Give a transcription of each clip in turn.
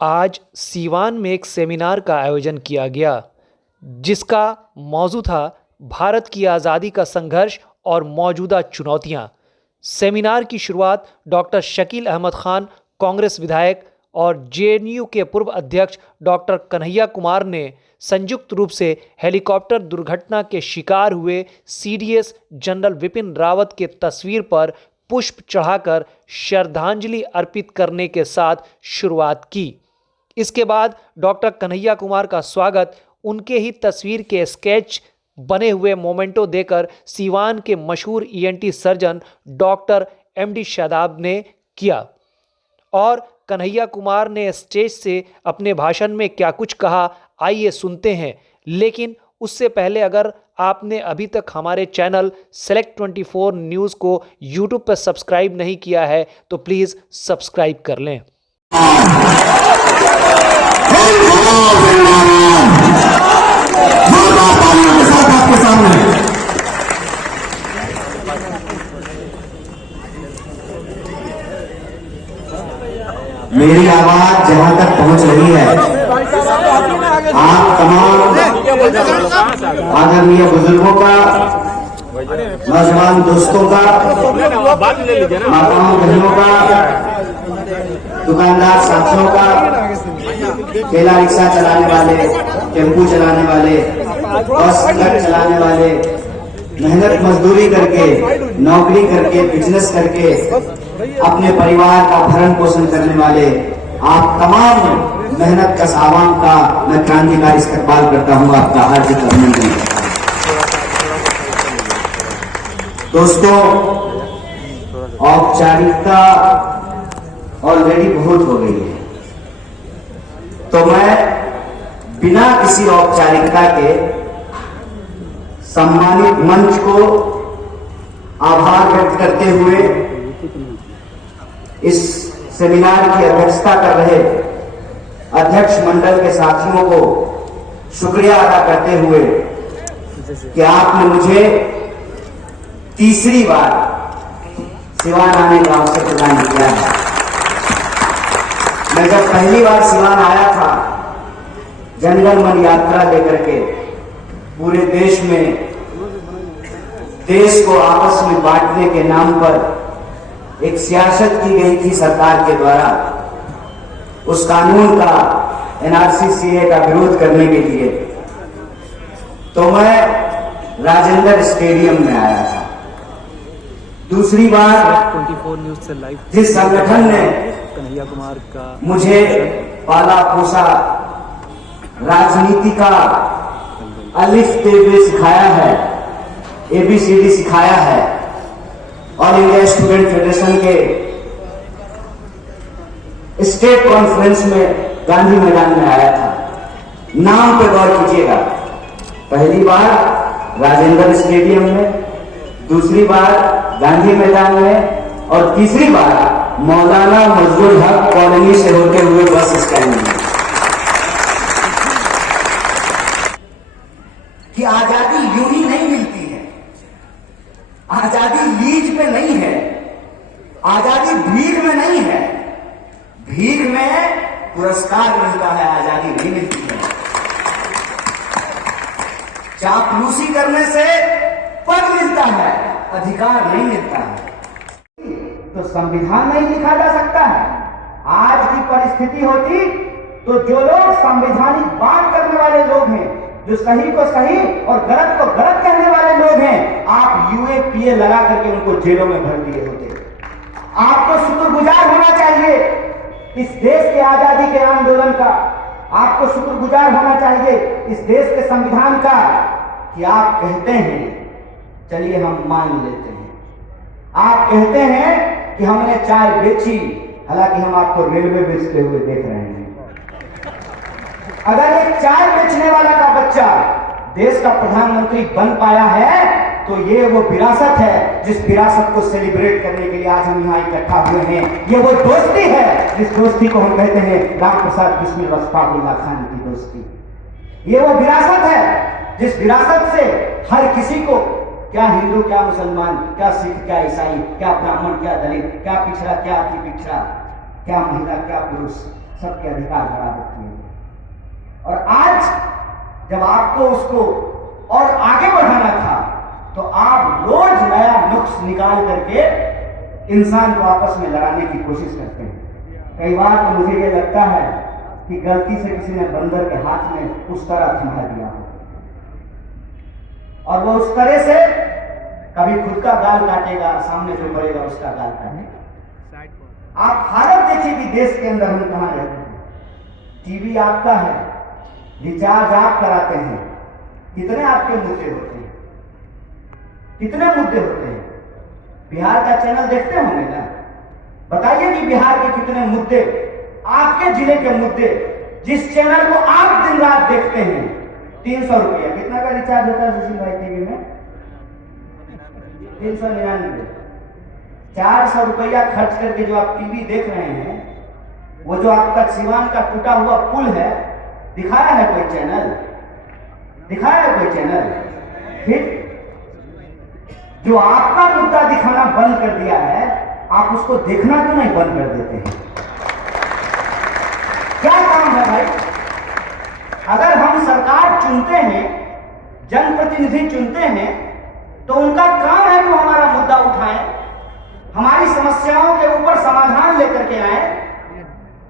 आज सीवान में एक सेमिनार का आयोजन किया गया जिसका मौजू था भारत की आज़ादी का संघर्ष और मौजूदा चुनौतियां। सेमिनार की शुरुआत डॉक्टर शकील अहमद खान, कांग्रेस विधायक और जेएनयू के पूर्व अध्यक्ष डॉक्टर कन्हैया कुमार ने संयुक्त रूप से हेलीकॉप्टर दुर्घटना के शिकार हुए सीडीएस जनरल विपिन रावत के तस्वीर पर पुष्प चढ़ाकर श्रद्धांजलि अर्पित करने के साथ शुरुआत की। इसके बाद डॉक्टर कन्हैया कुमार का स्वागत उनके ही तस्वीर के स्केच बने हुए मोमेंटो देकर सीवान के मशहूर ENT surgeon doctor MD Shadab ने किया और कन्हैया कुमार ने स्टेज से अपने भाषण में क्या कुछ कहा, आइए सुनते हैं। लेकिन उससे पहले अगर आपने अभी तक हमारे चैनल सेलेक्ट 24 न्यूज़ को यूट्यूब पर सब्सक्राइब नहीं किया है तो प्लीज़ सब्सक्राइब कर लें। मेरी आवाज जहां तक पहुंच रही है, आप तमाम आदरणीय बुजुर्गों का, नौजवान दोस्तों का, माताओं बहनों का, दुकानदार साथियों का, ठेला रिक्शा चलाने वाले, टेम्पू चलाने वाले, बस ट्रक चलाने वाले, मेहनत मजदूरी करके, नौकरी करके, बिजनेस करके अपने परिवार का भरण पोषण करने वाले आप तमाम मेहनत कश आवाम का मैं क्रांतिकारी इस्तकबाल करता हूं। आपका हार्दिक अभिनंदन। दोस्तों, औपचारिकता ऑलरेडी बहुत हो गई है, तो मैं बिना किसी औपचारिकता के सम्मानित मंच को आभार व्यक्त करते हुए इस सेमिनार की अध्यक्षता कर रहे अध्यक्ष मंडल के साथियों को शुक्रिया अदा करते हुए कि आपने मुझे तीसरी बार सिवान आने का अवसर प्रदान किया है। मैं जब पहली बार सिवान आया था जनगण मन यात्रा लेकर के, पूरे देश में देश को आपस में बांटने के नाम पर एक सियासत की गई थी सरकार के द्वारा, उस कानून का एनआरसी सीए का विरोध करने के लिए, तो मैं राजेंद्र स्टेडियम में आया था। दूसरी बार 24 न्यूज़ से लाइव जिस संगठन ने कन्हैया कुमार का मुझे पाला पोसा, राजनीति का अलिफ बे सिखाया है, एबीसीडी सिखाया है, ऑल इंडिया स्टूडेंट फेडरेशन के स्टेट कॉन्फ्रेंस में गांधी मैदान में आया था। नाम पे गौर कीजिएगा, पहली बार राजेंद्र स्टेडियम में, दूसरी बार गांधी मैदान में और तीसरी बार मौलाना मजबूर हक कॉलोनी से होते हुए बस स्टैंड में। कि आजादी यूं ही नहीं मिलती है, आजादी लीज पे नहीं है, आजादी भीख में नहीं है, भीख में पुरस्कार मिलता है, आजादी नहीं मिलती है। चापलूसी करने से पद मिलता है, अधिकार नहीं मिलता है। तो संविधान नहीं लिखा जा सकता है। आज की परिस्थिति होती तो जो लोग संवैधानिक बात करने वाले लोग हैं, जो सही को सही और गलत को गलत कहने वाले लोग हैं, आप यूएपीए लगा करके उनको जेलों में भर दिए होते। आपको शुक्रगुजार होना चाहिए इस देश के आजादी के आंदोलन का, आपको शुक्रगुजार होना चाहिए इस देश के संविधान का कि आप कहते हैं, चलिए हम मान लेते हैं, आप कहते हैं कि हमने चाय बेची, हालांकि हम आपको रेलवे बेचते हुए देख रहे हैं। अगर एक चाय बेचने वाला का बच्चा देश का प्रधानमंत्री बन पाया है तो ये वो विरासत है जिस विरासत को सेलिब्रेट करने के लिए आज हम यहाँ इकट्ठा हुए हैं। ये वो दोस्ती है जिस दोस्ती को हम कहते हैं राम प्रसाद बिस्मिल वस्फाकुल्लाह खान की दोस्ती। ये वो विरासत है जिस विरासत से हर किसी को, क्या हिंदू, क्या मुसलमान, क्या सिख, क्या ईसाई, क्या ब्राह्मण, क्या दलित, क्या पिछड़ा, क्या अति पिछड़ा, क्या महिला, क्या पुरुष, सबके अधिकार बराबर किए गए। और आज जब आपको उसको और आगे बढ़ाना था तो आप रोज नया नुक्स निकाल करके इंसान को आपस में लड़ाने की कोशिश करते हैं। कई बार तो मुझे ये लगता है कि गलती से किसी ने बंदर के हाथ में उस तरह थमा दिया हो और वो उस तरह से कभी खुद का गाल काटेगा और सामने जो पड़ेगा उसका गाल काटेगा। आप हालत देखिए कि देश के अंदर हम कहां रहते हैं। टीवी आपका है, रिचार्ज आप कराते हैं, कितने आपके मुद्दे होते हैं, कितने मुद्दे होते हैं। बिहार का चैनल देखते होंगे ना, बताइए कि बिहार के कितने मुद्दे, आपके जिले के मुद्दे, जिस चैनल को आप दिन रात देखते हैं। 300 रुपया कितना का रिचार्ज होता है सुशील भाई टीवी में? 399। 400 रुपया खर्च करके जो आप टीवी देख रहे हैं, वो जो आपका सिवान का टूटा हुआ पुल है, दिखाया है कोई चैनल? दिखाया है कोई चैनल? फिर जो आपका मुद्दा दिखाना बंद कर दिया है, आप उसको देखना क्यों नहीं बंद कर देते हैं? क्या काम है भाई? अगर हम सरकार चुनते हैं, जनप्रतिनिधि चुनते हैं, तो उनका काम है कि वो हमारा मुद्दा उठाएं, हमारी समस्याओं के ऊपर समाधान लेकर के आए।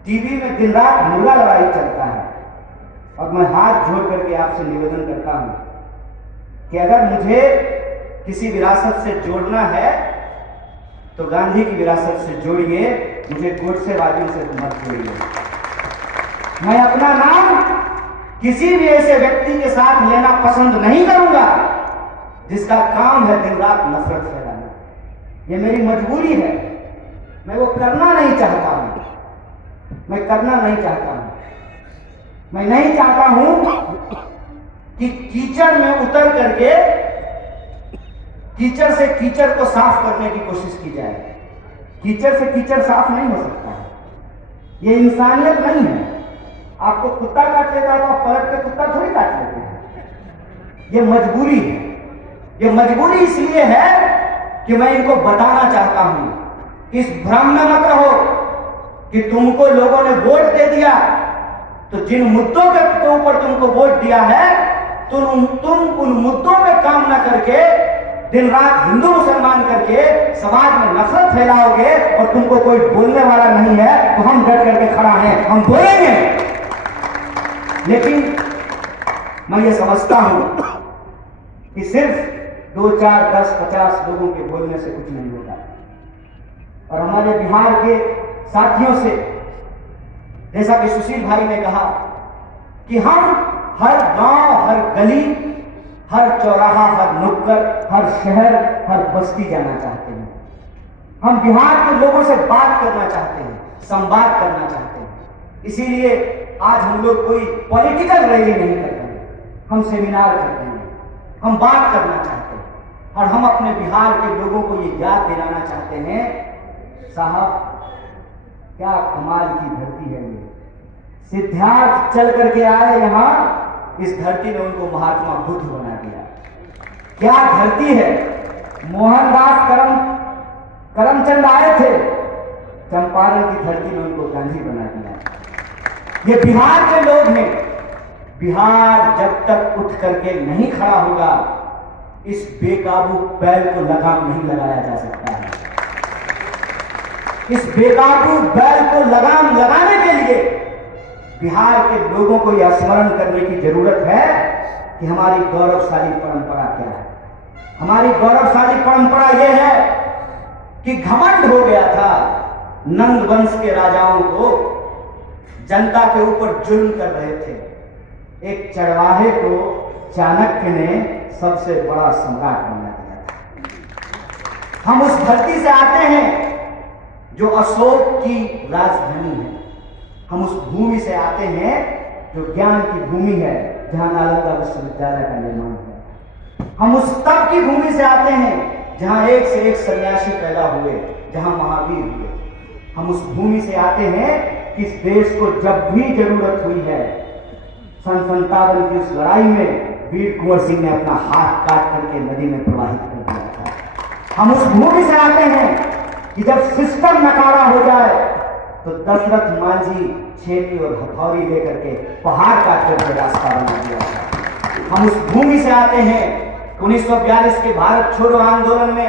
टीवी में दिन रात मुर्गा लड़ाई चलता है। और मैं हाथ जोड़ करके आपसे निवेदन करता हूं कि अगर मुझे किसी विरासत से जोड़ना है तो गांधी की विरासत से जोड़िए, मुझे गोडसेवादियों से मत जोड़िए। मैं अपना नाम किसी भी ऐसे व्यक्ति के साथ लेना पसंद नहीं करूंगा जिसका काम है दिन रात नफरत फैलाना। ये मेरी मजबूरी है, मैं वो करना नहीं चाहता हूं, मैं करना नहीं चाहता हूं। मैं नहीं चाहता हूं कि कीचड़ में उतर करके कीचड़ से कीचड़ को साफ करने की कोशिश की जाए। कीचड़ से कीचड़ साफ नहीं हो सकता है, ये इंसानियत नहीं है। आपको कुत्ता काट लेता है तो आप पलट के कुत्ता थोड़ी काट लेते हैं। ये मजबूरी है। ये मजबूरी इसलिए है कि मैं इनको बताना चाहता हूं कि इस भ्रम में मत रहो कि तुमको लोगों ने वोट दे दिया तो जिन मुद्दों के ऊपर तुमको वोट दिया है तुम उन मुद्दों पे काम ना करके दिन रात हिंदू मुसलमान करके समाज में नफरत फैलाओगे और तुमको कोई बोलने वाला नहीं है तो हम डट करके खड़ा हैं, हम बोलेंगे। लेकिन मैं ये समझता हूं कि सिर्फ 2, 4, 10, 50 लोगों के बोलने से कुछ नहीं होता। और हमारे बिहार के साथियों से, जैसा कि सुशील भाई ने कहा कि हम हर गांव, हर गली, हर चौराहा, हर नुक्कड़, हर शहर, हर बस्ती जाना चाहते हैं। हम बिहार के लोगों से बात करना चाहते हैं, संवाद करना चाहते हैं। इसीलिए आज हम लोग कोई पॉलिटिकल रैली नहीं कर रहे हैं, हम सेमिनार कर रहे हैं, हम बात करना चाहते हैं। और हम अपने बिहार के लोगों को ये याद दिलाना चाहते हैं, साहब क्या कमाल की धरती है ये। सिद्धार्थ चल करके आए यहां, इस धरती ने उनको महात्मा बुद्ध बना दिया। क्या धरती है। मोहनदास करमचंद आए थे, चंपारण की धरती ने उनको गांधी बना दिया। ये बिहार के लोग हैं। बिहार जब तक उठ करके नहीं खड़ा होगा, इस बेकाबू बैल को लगाम नहीं लगाया जा सकता है। इस बेकाबू बैल को लगाम लगाने के लिए बिहार के लोगों को यह स्मरण करने की जरूरत है कि हमारी गौरवशाली परंपरा क्या है। हमारी गौरवशाली परंपरा यह है कि घमंड हो गया था नंद वंश के राजाओं को, जनता के ऊपर जुल्म कर रहे थे। एक चरवाहे को चाणक्य ने सबसे बड़ा सम्राट बना दिया था। हम उस धरती से आते हैं जो अशोक की राजधानी है। हम उस भूमि से आते हैं जो ज्ञान की भूमि है, जहां नालंदा विश्वविद्यालय का निर्माण है। हम उस तप की भूमि से आते हैं जहां एक से एक सन्यासी पैदा हुए, जहां महावीर हुए। हम उस भूमि से आते हैं कि इस देश को जब भी जरूरत हुई है, सन 57 की उस लड़ाई में वीर कुंवर सिंह ने अपना हाथ काट करके नदी में प्रवाहित कर दिया था। हम उस भूमि से आते हैं कि जब सिस्टम नकारा हो जाए तो दशरथ मांझी छेनी और हथौड़ी लेकर के पहाड़ काट करके रास्ता बना दिया था। हम उस भूमि से आते हैं 1942 के भारत छोड़ो आंदोलन में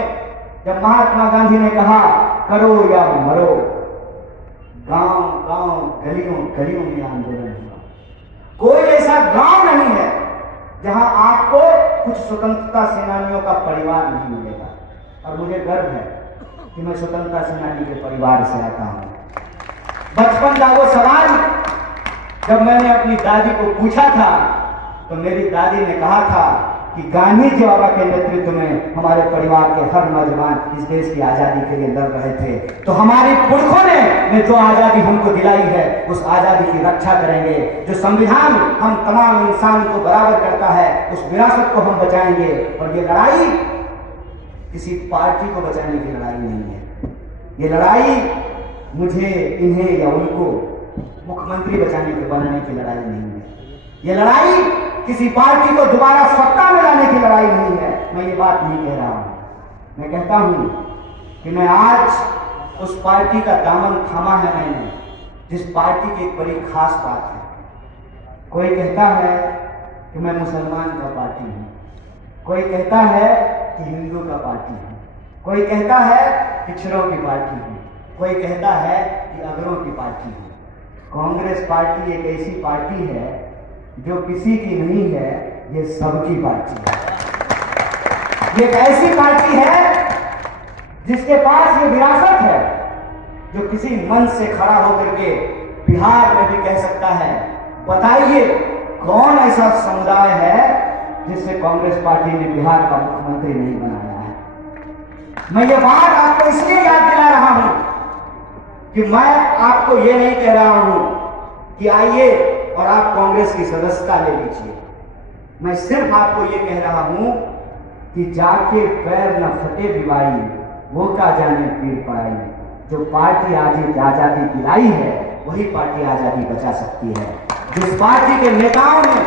जब महात्मा गांधी ने कहा करो या मरो, गांव गांव गलियों गलियों में आंदोलन हुआ। कोई ऐसा गांव नहीं है जहां आपको कुछ स्वतंत्रता सेनानियों का परिवार नहीं मिलेगा। और मुझे गर्व है कि मैं स्वतंत्रता सेनानी के परिवार से आता हूं। बचपन का वो सवाल जब मैंने अपनी दादी को पूछा था तो मेरी दादी ने कहा था कि गांधी जी बाबा के नेतृत्व में हमारे परिवार के हर नौजवान इस देश की आजादी के लिए लड़ रहे थे, तो हमारे पुरखों ने जो आजादी हमको दिलाई है उस आजादी की रक्षा करेंगे। जो संविधान हम तमाम इंसान को बराबर करता है उस विरासत को हम बचाएंगे। और ये लड़ाई किसी पार्टी को बचाने की लड़ाई नहीं है, ये लड़ाई मुझे इन्हें या उनको मुख्यमंत्री बनाने की लड़ाई नहीं है, ये लड़ाई किसी पार्टी को दोबारा सत्ता में लाने की लड़ाई नहीं है। मैं ये बात नहीं कह रहा हूं, मैं कहता हूं कि मैं आज उस पार्टी का दामन थामा है मैंने जिस पार्टी की एक बड़ी खास बात है। कोई कहता है कि मैं मुसलमान का पार्टी हूं, कोई कहता है कि हिंदू का पार्टी है, कोई कहता है पिछड़ों की पार्टी है, कोई कहता है कि अगरों की पार्टी है। कांग्रेस पार्टी एक ऐसी पार्टी है जो किसी की नहीं है, ये सबकी पार्टी है। ये एक ऐसी पार्टी है जिसके पास ये विरासत है जो किसी मंच से खड़ा होकर के बिहार में भी कह सकता है बताइए कौन ऐसा समुदाय है जिससे कांग्रेस पार्टी ने बिहार का मुख्यमंत्री नहीं बनाया है। मैं ये बात आपको इसलिए याद दिला रहा हूं कि मैं आपको ये नहीं कह रहा हूं कि आइए और आप कांग्रेस की सदस्यता ले लीजिए। मैं सिर्फ आपको ये कह रहा हूं कि जाके पैर न फटे बिवाई, वो का जाने पीर पड़ाई। जो पार्टी आज आजादी दिलाई है वही पार्टी आजादी बचा सकती है। जिस पार्टी के नेताओं ने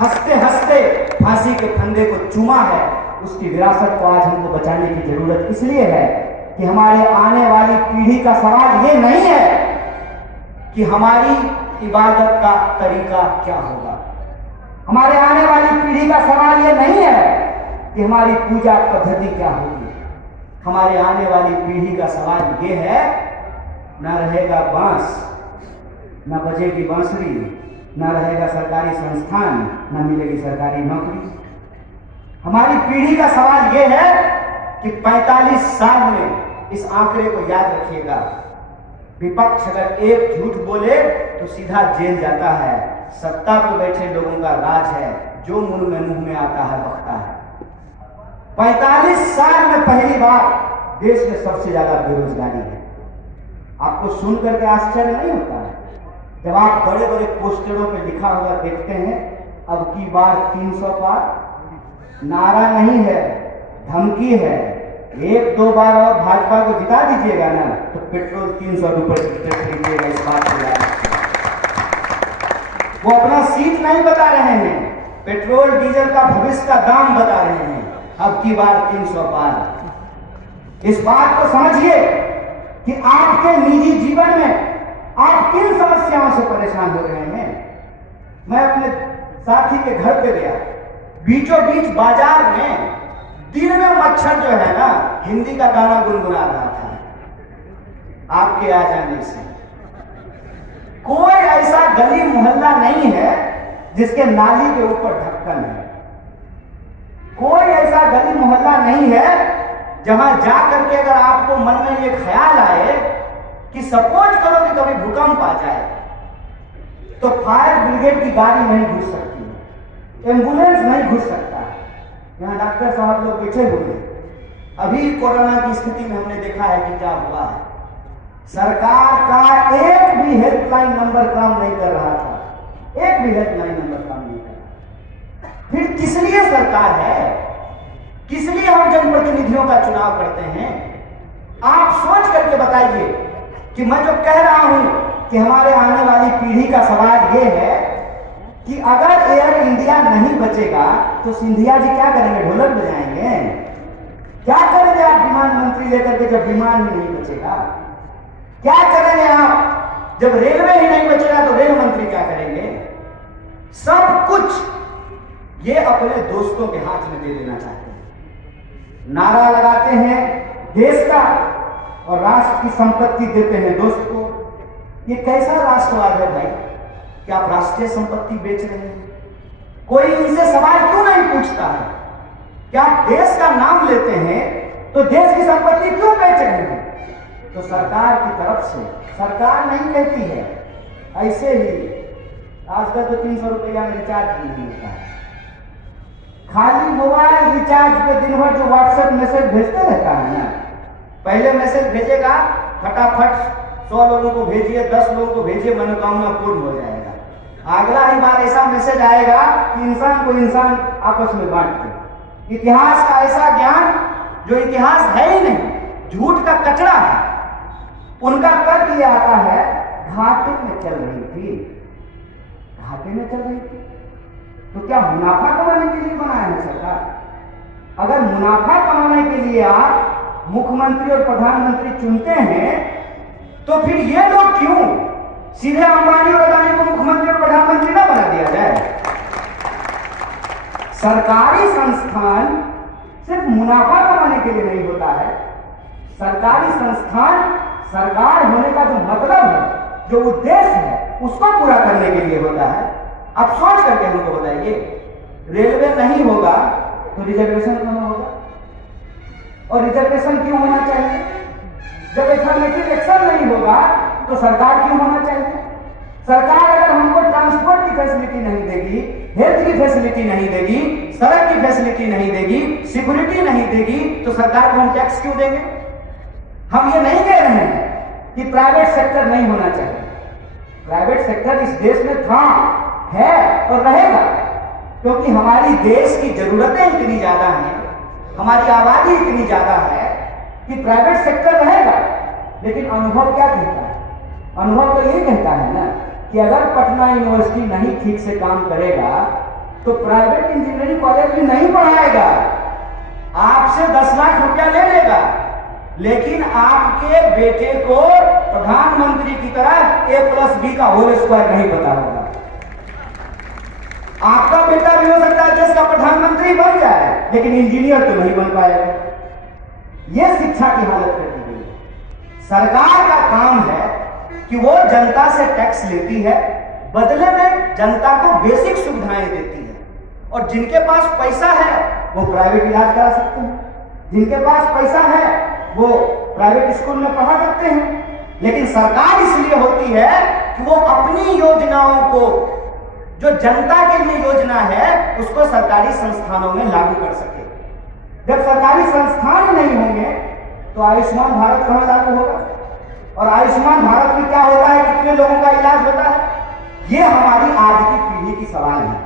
हंसते हंसते फांसी के फंदे को चूमा है उसकी विरासत को आज हमको बचाने की जरूरत इसलिए है कि हमारे आने वाली पीढ़ी का सवाल ये नहीं है कि हमारी इबादत का तरीका क्या होगा, हमारे आने वाली पीढ़ी का सवाल ये नहीं है कि हमारी पूजा पद्धति क्या होगी। हमारे आने वाली पीढ़ी का सवाल ये है ना रहेगा बांस, ना बजेगी बांसुरी, ना रहेगा सरकारी संस्थान, ना मिलेगी सरकारी नौकरी। हमारी पीढ़ी का सवाल ये है कि 45 साल में इस आंकड़े को याद रखिएगा, विपक्ष अगर एक झूठ बोले तो सीधा जेल जाता है। सत्ता पर बैठे लोगों का राज है, जो मुंह में आता है बकता है। 45 साल में पहली बार देश में सबसे ज्यादा बेरोजगारी है। आपको सुन करके आश्चर्य नहीं होता है जब आप बड़े बड़े पोस्टरों पे लिखा हुआ देखते हैं अब की बार 300 पार। नारा नहीं है, धमकी है। एक दो बार और भाजपा को जिता दीजिएगा ना तो पेट्रोल 300 रुपए खरीदिएगा। इस बात को याद रखिए। वो अपना सीट नहीं बता रहे हैं, पेट्रोल डीजल का भविष्य का दाम बता रहे हैं। अब की बार 300 पार। इस बात को समझिए कि आपके निजी जीवन में आप किन समस्याओं से परेशान हो रहे हैं। मैं अपने साथी के घर पे गया, बीचों बीच बाजार में दिन में मच्छर जो है ना हिंदी का गाना गुनगुना रहा था। आपके आ जाने से कोई ऐसा गली मोहल्ला नहीं है जिसके नाली के ऊपर ढक्कन है। कोई ऐसा गली मोहल्ला नहीं है जहां जाकर के अगर आपको मन में ये ख्याल आए कि सपोज करो कि कभी भूकंप आ जाए तो फायर ब्रिगेड की गाड़ी नहीं घुस सकती, एम्बुलेंस नहीं घुस सकता। यहाँ डॉक्टर साहब लोग बैठे हुए हैं। अभी कोरोना की स्थिति में हमने देखा है कि क्या हुआ है। सरकार का एक भी हेल्पलाइन नंबर काम नहीं कर रहा था, एक भी हेल्पलाइन नंबर काम नहीं कर रहा। फिर किस लिए सरकार है, किस लिए हम जनप्रतिनिधियों का चुनाव करते हैं? आप सोच करके बताइए कि मैं जो कह रहा हूं कि हमारे आने वाली पीढ़ी का सवाल यह है कि अगर एयर इंडिया नहीं बचेगा तो सिंधिया जी क्या करेंगे, ढोलक बजाएंगे? क्या करेंगे आप विमान मंत्री लेकर के जब विमान ही नहीं बचेगा? क्या करेंगे आप जब रेलवे ही नहीं बचेगा तो रेल मंत्री क्या करेंगे? सब कुछ ये अपने दोस्तों के हाथ में दे देना चाहते हैं। नारा लगाते हैं देश का और राष्ट्र की संपत्ति देते हैं दोस्त को। ये कैसा राष्ट्रवाद है भाई? क्या आप राष्ट्रीय संपत्ति बेच रहे हैं? कोई इनसे सवाल क्यों नहीं पूछता है? क्या आप देश का नाम लेते हैं तो देश की संपत्ति क्यों बेच रहे हैं? तो सरकार की तरफ से, सरकार नहीं कहती है, ऐसे ही आजकल तो 300 रुपया में रिचार्ज नहीं होता है। खाली मोबाइल रिचार्ज पे दिन भर जो व्हाट्सएप मैसेज भेजते रहता है ना, पहले मैसेज भेजेगा फटाफट 100 लोगों को भेजिए, 10 लोगों को भेजिए, मनोकामना पूर्ण हो जाएगा। अगला ही बार ऐसा मैसेज आएगा कि इंसान को इंसान आपस में बांट दे। इतिहास का ऐसा ज्ञान जो इतिहास है ही नहीं, झूठ का कचरा है, उनका तर्क ये आता है घाटे में चल रही थी, घाटे में चल रही थी तो क्या मुनाफा कमाने के लिए बनाया है सरकार? अगर मुनाफा कमाने के लिए आप मुख्यमंत्री और प्रधानमंत्री चुनते हैं तो फिर ये लोग क्यों सीधे अंबानी और अदानी को मुख्यमंत्री और प्रधानमंत्री ना बना दिया जाए? सरकारी संस्थान सिर्फ मुनाफा कमाने के लिए नहीं होता है। सरकारी संस्थान सरकार होने का जो मतलब है, जो उद्देश्य है, उसको पूरा करने के लिए होता है। अब सोच करके हमको बताइए, रेलवे नहीं होगा तो रिजर्वेशन कहाँ होगा? और रिजर्वेशन क्यों होना चाहिए? जब एफर्मेटिव एक्शन नहीं होगा तो सरकार क्यों होना चाहिए? सरकार अगर हमको ट्रांसपोर्ट की फैसिलिटी नहीं देगी, हेल्थ की फैसिलिटी नहीं देगी, सड़क की फैसिलिटी नहीं देगी, सिक्योरिटी नहीं देगी, तो सरकार को हम टैक्स क्यों देंगे? हम ये नहीं कह रहे हैं कि प्राइवेट सेक्टर नहीं होना चाहिए। प्राइवेट सेक्टर इस देश में था, है और रहेगा, क्योंकि हमारी देश की जरूरतें इतनी ज्यादा हैं, हमारी आबादी इतनी ज्यादा है कि प्राइवेट सेक्टर रहेगा। लेकिन अनुभव क्या कहता है? अनुभव तो ये कहता है ना कि अगर पटना यूनिवर्सिटी नहीं ठीक से काम करेगा तो प्राइवेट इंजीनियरिंग कॉलेज भी नहीं पढ़ाएगा, आपसे 10 लाख रुपया ले लेगा, लेकिन आपके बेटे को प्रधानमंत्री की तरह A+B का होल स्क्वायर नहीं पता होगा। आपका बेटा भी हो सकता है देश का प्रधानमंत्री बन जाए, लेकिन इंजीनियर तो नहीं बन पाएगा। यह शिक्षा की हालत कर दी गई है। सरकार का काम है कि वो जनता से टैक्स लेती है, बदले में जनता को बेसिक सुविधाएं देती है, और जिनके पास पैसा है वो प्राइवेट इलाज करा सकते हैं, जिनके पास पैसा है वो प्राइवेट स्कूल में पढ़ा सकते हैं। लेकिन सरकार इसलिए होती है कि वो अपनी योजनाओं को, जो जनता के लिए योजना है, उसको सरकारी संस्थानों में लागू कर सके। जब सरकारी संस्थान नहीं होंगे तो आयुष्मान भारत कहां लागू होगा? और आयुष्मान भारत में क्या होता है, कितने लोगों का इलाज होता है? ये हमारी आज की पीढ़ी की सवाल है।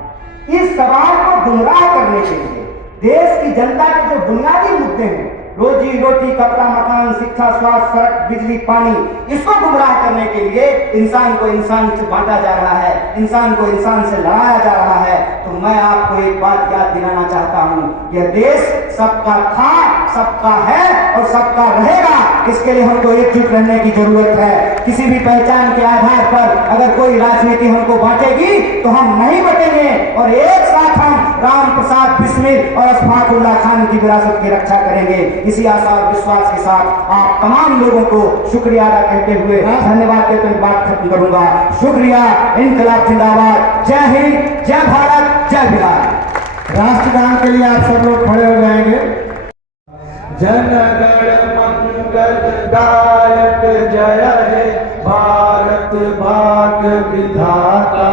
इस सवाल को गुमराह करने के लिए देश की जनता के जो बुनियादी मुद्दे हैं, रोजी रोटी, कपड़ा, मकान, शिक्षा, स्वास्थ्य, सड़क, बिजली, पानी, इसको गुमराह करने के लिए इंसान को इंसान से बांटा जा रहा है, इंसान को इंसान से लड़ाया जा रहा है। तो मैं आपको एक बात याद दिलाना चाहता हूं, यह देश सबका था, सबका है और सबका रहेगा। इसके लिए हमको एकजुट रहने की जरूरत है। किसी भी पहचान के आधार पर अगर कोई राजनीति हमको बांटेगी तो हम नहीं बटेंगे, और एक साथ हम राम प्रसाद बिस्मिल और अशफाकुल्लाह खान की विरासत की रक्षा करेंगे। इसी आशा और विश्वास के साथ आप तमाम लोगों को शुक्रिया अदा करते हुए धन्यवाद देते हुए बात खत्म करूंगा। शुक्रिया। इंकलाब जिंदाबाद। जय हिंद, जय भारत, जय बिहार। राष्ट्रगान के लिए आप सब लोग खड़े हो जाएंगे। जनगण मंगलदायक जय हे भारत भाग्य विधाता।